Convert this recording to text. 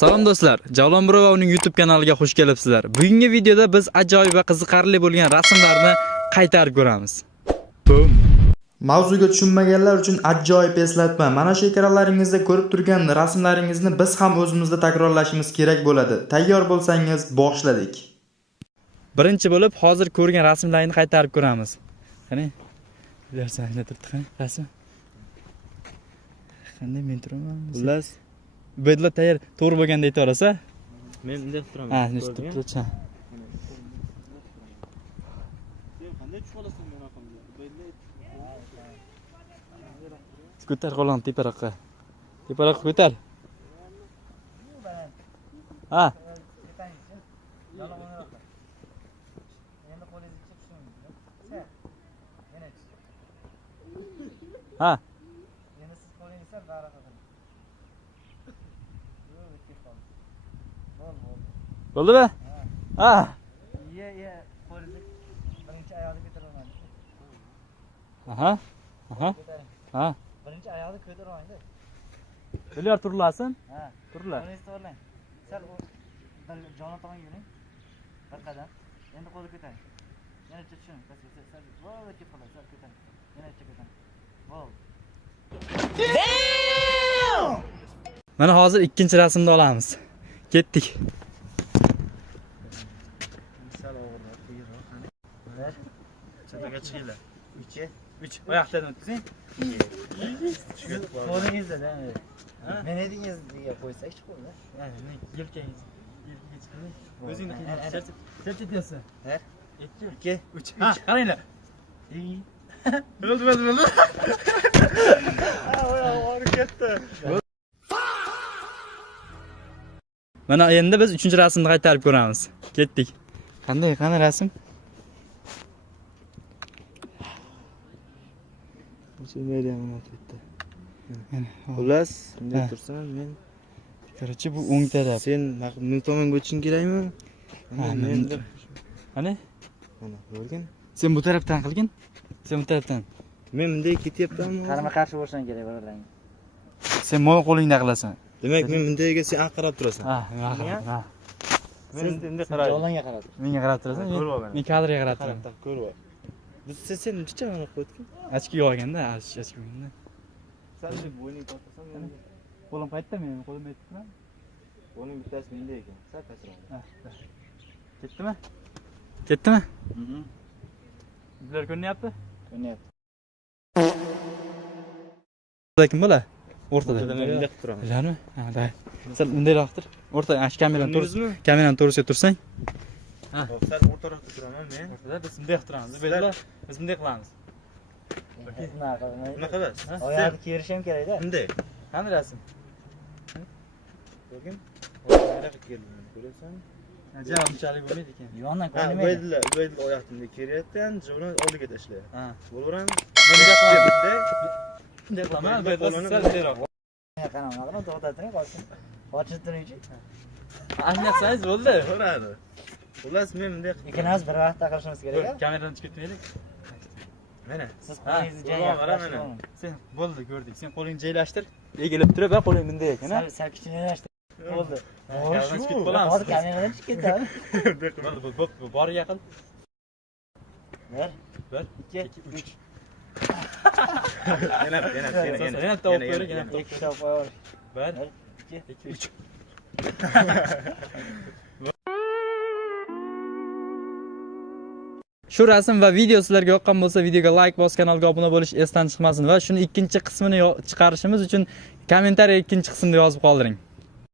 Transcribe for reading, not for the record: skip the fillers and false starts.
Salom do'stlar, Javlon Bro va uning YouTube kanaliga xush kelibsizlar. Bugungi videoda biz ajoyib va qiziqarli bo'lgan rasmlarni qaytarib ko'ramiz. Boom. Mavzuga tushunmaganlar uchun ajoyib eslatma. Mana shu ekralaringizda ko'rib turgan rasmlaringizni biz ham o'zimizda takrorlashimiz kerak bo'ladi. Tayyor bo'lsangiz boshladik. Birinchi bo'lib hozir ko'rgan rasmlarni qaytarib ko'ramiz. Qani? Bilarsanglar turibdi qani? Rasm. Qanday men turaman? Xullas, Bedlar tayyor, to'g'ri bo'lganda aytaverasa? men bunday qilib turaman. Ha, nechta turibdi? Qanday tushib olasan men raqamga? Ko'tar qo'lingni teparoqqa. Teparoqqa ko'tar. Ha. Ha. Bo'ldimi? Ha. Aha. Aha. Ha. Birinchi oyoqni ko'tarmaydi. Bular turlasin. Ha, Turlar. buni istaverlang. Sal bir jona tomonga yuring. Bir qadam. Endi qo'lni ko'taring. Yana tushuning. Sal bo'ldi ki qo'lni sal ko'taring. Yana ko'taring. Bo'ldi. Mana hozir ikkinchi rasmni olamiz. Ketdik. Sal og'irroq, quyiroq qani. Bir, Chataga chiqinglar. 3. Oyoqdan o'tkazing. Qo'lingizda, men edingizga qo'ysakchi qo'lni. Yelkangiz. O'zingni qiynaysan. Charchatyapsan. 2, 3. Ha, qaranglar. Bo'ldi. Oyog'im ketdi. Mana endi biz 3-rasmni qaytarib ko'ramiz. Ketdik. Qanday rasm? Xullas, bunday tursan men. Короче, bu o'ng taraf. Sen men tomonga o'tishing kerakmi? Men Qani? mana ko'rgin. Sen bu tarafdan qilgin. Sen bu tarafdan. Men bunday ketyapmanmi? qarama-qarshi bo'lishing kerak birlaring. Sen mo'l qo'lingda qilasan. Demak, men bundayga sen qarab turasan. Ha, ha. Men bunday qarayman. Jolonga qarab. Menga qarab turasan. Men kadrga qarab turaman. Tarafdan ko'rib. Sen necha mana qo'ytding? Ochki olganda, ochki olganda. Sen bo'yning tortasan, men Qo'lim qayerda men? Qo'lim aytibman. bo'yning bittasi menda ekan. Sal pastroq. Ketdimi? Ketdimi? Bizlar ko'rinyapti? Ko'ryapti. Lekin bo'la. O'rtada. Bunday qilib turaman. Bilarmi? Ha, da. Sal bundayroqdir. O'rta, kamerani to'g'ri. Ko'rdingizmi? Kamerani to'g'riga tursang. Sal o'rtaroqda turaman men. O'rtada biz bunday qilamiz. Biz bunday qilamiz. Bunaqa emas. Oyoqni kerish ham kerak-da. Bunday. Qani rasm? Ko'rgin? Oyoqqa keldim. Ko'rasan? Javob unchalik bo'lmaydi ekan. Yondan Ha, ko'rmaydi. bu oyoqni keryapti, joni oldiga tashlayapti. Ha. Bo'laverami? Bunday qilaman. Bunday. Bunday qilaman. Bu sal bundayroq. Qarama, to'xtatib qolsin. Ochib turingchi. Anaqsangiz bo'ldi. Bo'ladi. Xullas men bunday Ikkalamiz bir vaqtda qilishimiz kerak-a? Kameradan chiqib ketmaylik. mana. Siz qo'lingizni joyiga bo'lgan, mana, qo'ying. mana. Sen bo'ldi, ko'rdik. Sen qo'lingni joylashtir. Egilib turib, ha, qo'ling bunday ekan, ha? Sal kichkinlashtir. Bo'ldi. Kameradan chiqib ketib qolamiz. Hozir kameradan chiqib ketadi. Bo'ldi, bu boriga qil. 1, 2, 3. Yana tavib ko'ring, yana tavib. 2 tavib qo'yaverish. 1, 2, 2, 3. Shu rasm va video sizlarga yoqqan bo'lsa, videoga like bos, kanalga obuna bo'lish esdan chiqmasin va shuni ikkinchi qismini chiqarishimiz uchun kommentariya ikkinchi qismda yozib qoldiring.